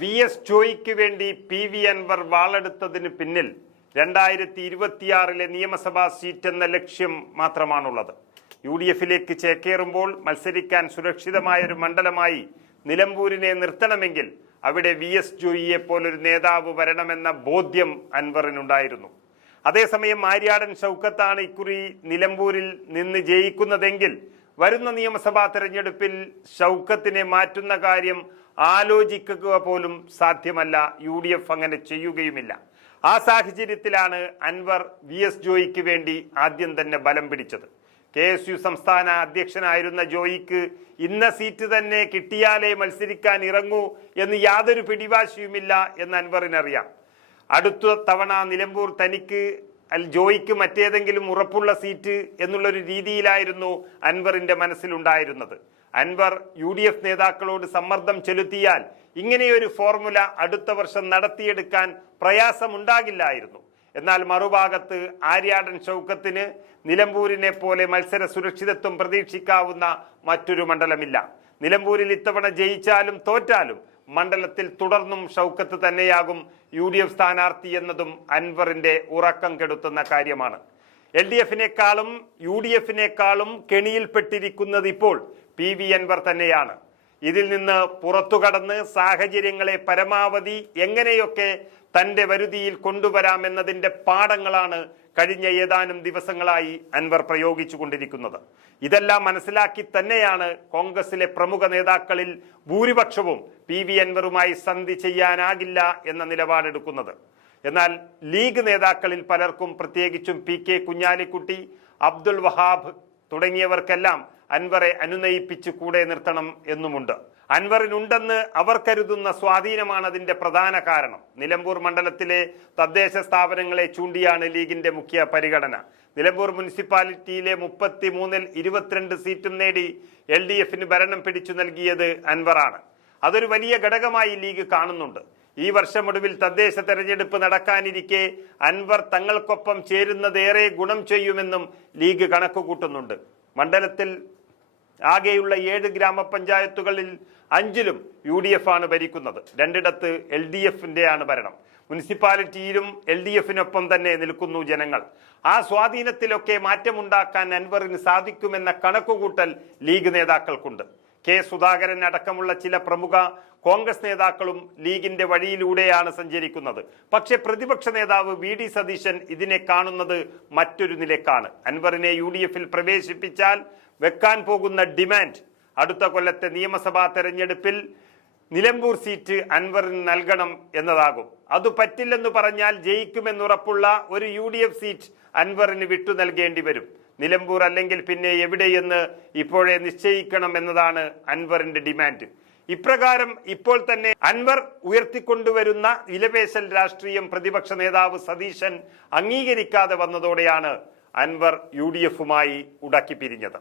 V S ജോയിക്ക് വേണ്ടി P V Anwar വാളെടുത്തതിന് പിന്നിൽ രണ്ടായിരത്തി ഇരുപത്തിയാറിലെ നിയമസഭാ സീറ്റ് എന്ന ലക്ഷ്യം മാത്രമാണുള്ളത്. യു ഡി എഫിലേക്ക് ചേക്കേറുമ്പോൾ മത്സരിക്കാൻ സുരക്ഷിതമായ ഒരു മണ്ഡലമായി നിലമ്പൂരിനെ നിർത്തണമെങ്കിൽ അവിടെ വി എസ് ജോയിയെ പോലൊരു നേതാവ് വരണമെന്ന ബോധ്യം അൻവറിനുണ്ടായിരുന്നു. അതേസമയം ആര്യാടൻ ഷൗക്കത്താണ് ഇക്കുറി നിലമ്പൂരിൽ നിന്ന് ജയിക്കുന്നതെങ്കിൽ വരുന്ന നിയമസഭാ തെരഞ്ഞെടുപ്പിൽ ഷൗക്കത്തിനെ മാറ്റുന്ന കാര്യം ആലോചിക്കുക പോലും സാധ്യമല്ല. യു ഡി എഫ് അങ്ങനെ ചെയ്യുകയുമില്ല. ആ സാഹചര്യത്തിലാണ് അൻവർ വി എസ് ജോയിക്ക് വേണ്ടി ആദ്യം തന്നെ ബലം പിടിച്ചത്. കെ എസ് യു സംസ്ഥാന അധ്യക്ഷനായിരുന്ന ജോയിക്ക് ഇന്ന സീറ്റ് തന്നെ കിട്ടിയാലേ മത്സരിക്കാൻ ഇറങ്ങൂ എന്ന് യാതൊരു പിടിവാശിയുമില്ല എന്ന് അൻവറിനറിയാം. അടുത്ത തവണ നിലമ്പൂർ തനിക്ക് അൽ ജോയിക്ക് മറ്റേതെങ്കിലും ഉറപ്പുള്ള സീറ്റ് എന്നുള്ളൊരു രീതിയിലായിരുന്നു അൻവറിന്റെ മനസ്സിലുണ്ടായിരുന്നത്. അൻവർ യു ഡി എഫ് നേതാക്കളോട് സമ്മർദ്ദം ചെലുത്തിയാൽ ഇങ്ങനെയൊരു ഫോർമുല അടുത്ത വർഷം നടത്തിയെടുക്കാൻ പ്രയാസമുണ്ടാകില്ലായിരുന്നു. എന്നാൽ മറുഭാഗത്ത് ആര്യാടൻ ചൗക്കത്തിന് നിലമ്പൂരിനെ പോലെ മത്സര സുരക്ഷിതത്വം പ്രതീക്ഷിക്കാവുന്ന മറ്റൊരു മണ്ഡലമില്ല. നിലമ്പൂരിൽ ഇത്തവണ ജയിച്ചാലും തോറ്റാലും മണ്ഡലത്തിൽ തുടർന്നും ഷൗക്കത്ത് തന്നെയാകും യു ഡി എഫ് സ്ഥാനാർത്ഥി എന്നതും അൻവറിന്റെ ഉറക്കം കെടുത്തുന്ന കാര്യമാണ്. എൽ ഡി എഫിനേക്കാളും യു ഡി എഫിനേക്കാളും കെണിയിൽപ്പെട്ടിരിക്കുന്നത് ഇപ്പോൾ പി വി അൻവർ തന്നെയാണ്. ഇതിൽ നിന്ന് പുറത്തുകടന്ന് സാഹചര്യങ്ങളെ പരമാവധി എങ്ങനെയൊക്കെ തന്റെ വരുതിയിൽ കൊണ്ടുവരാമെന്നതിന്റെ പാഠങ്ങളാണ് കഴിഞ്ഞ ഏതാനും ദിവസങ്ങളായി അൻവർ പ്രയോഗിച്ചു കൊണ്ടിരിക്കുന്നത് ഇതെല്ലാം മനസ്സിലാക്കി തന്നെയാണ് കോൺഗ്രസിലെ പ്രമുഖ നേതാക്കളിൽ ഭൂരിപക്ഷവും പി വി അൻവറുമായി സന്ധി ചെയ്യാനാകില്ല എന്ന നിലപാടെടുക്കുന്നത്. എന്നാൽ ലീഗ് നേതാക്കളിൽ പലർക്കും പ്രത്യേകിച്ചും പി കെ കുഞ്ഞാലിക്കുട്ടി അബ്ദുൽ വഹാബ് തുടങ്ങിയവർക്കെല്ലാം അൻവറെ അനുനയിപ്പിച്ച് കൂടെ നിർത്തണം എന്നുമുണ്ട്. അൻവറിനുണ്ടെന്ന് അവർ കരുതുന്ന സ്വാധീനമാണ് അതിന്റെ പ്രധാന കാരണം. നിലമ്പൂർ മണ്ഡലത്തിലെ തദ്ദേശ സ്ഥാപനങ്ങളെ ചൂണ്ടിയാണ് ലീഗിന്റെ മുഖ്യ പരിഗണന. നിലമ്പൂർ മുനിസിപ്പാലിറ്റിയിലെ മുപ്പത്തി മൂന്നിൽ ഇരുപത്തിരണ്ട് സീറ്റും നേടി എൽ ഡി എഫിന് ഭരണം പിടിച്ചു നൽകിയത് അൻവറാണ്. അതൊരു വലിയ ഘടകമായി ലീഗ് കാണുന്നുണ്ട്. ഈ വർഷമൊടുവിൽ തദ്ദേശ തെരഞ്ഞെടുപ്പ് നടക്കാനിരിക്കെ അൻവർ തങ്ങൾക്കൊപ്പം ചേരുന്നതേറെ ഗുണം ചെയ്യുമെന്നും ലീഗ് കണക്കുകൂട്ടുന്നുണ്ട്. മണ്ഡലത്തിൽ ആകെയുള്ള ഏഴ് ഗ്രാമപഞ്ചായത്തുകളിൽ അഞ്ചിലും യു ഡി എഫ് ആണ് ഭരിക്കുന്നത്. രണ്ടിടത്ത് എൽ ഡി എഫിന്റെയാണ് ഭരണം. മുനിസിപ്പാലിറ്റിയിലും എൽ ഡി എഫിനൊപ്പം തന്നെ നിൽക്കുന്നു ജനങ്ങൾ. ആ സ്വാധീനത്തിലൊക്കെ മാറ്റമുണ്ടാക്കാൻ അൻവറിന് സാധിക്കുമെന്ന കണക്കുകൂട്ടൽ ലീഗ് നേതാക്കൾക്കുണ്ട്. കെ സുധാകരൻ അടക്കമുള്ള ചില പ്രമുഖ കോൺഗ്രസ് നേതാക്കളും ലീഗിന്റെ വഴിയിലൂടെയാണ് സഞ്ചരിക്കുന്നത്. പക്ഷേ പ്രതിപക്ഷ നേതാവ് വി ഡി സതീശൻ ഇതിനെ കാണുന്നത് മറ്റൊരു നിലക്കാണ്. അൻവറിനെ യു ഡി എഫിൽ പ്രവേശിപ്പിച്ചാൽ വെക്കാൻ പോകുന്ന ഡിമാൻഡ് അടുത്ത കൊല്ലത്തെ നിയമസഭാ തെരഞ്ഞെടുപ്പിൽ നിലമ്പൂർ സീറ്റ് അൻവറിന് നൽകണം എന്നതാകും. അത് പറ്റില്ലെന്ന് പറഞ്ഞാൽ ജയിക്കുമെന്നുറപ്പുള്ള ഒരു യു ഡി എഫ് സീറ്റ് അൻവറിന് വിട്ടു നൽകേണ്ടി വരും. നിലമ്പൂർ അല്ലെങ്കിൽ പിന്നെ എവിടെയെന്ന് ഇപ്പോഴേ നിശ്ചയിക്കണം എന്നതാണ് അൻവറിന്റെ ഡിമാൻഡ്. ഇപ്രകാരം ഇപ്പോൾ തന്നെ അൻവർ ഉയർത്തിക്കൊണ്ടുവരുന്ന വിലപേശൽ രാഷ്ട്രീയം പ്രതിപക്ഷ നേതാവ് സതീശൻ അംഗീകരിക്കാതെ വന്നതോടെയാണ് അൻവർ യു ഡി എഫുമായി ഉടക്കി പിരിഞ്ഞത്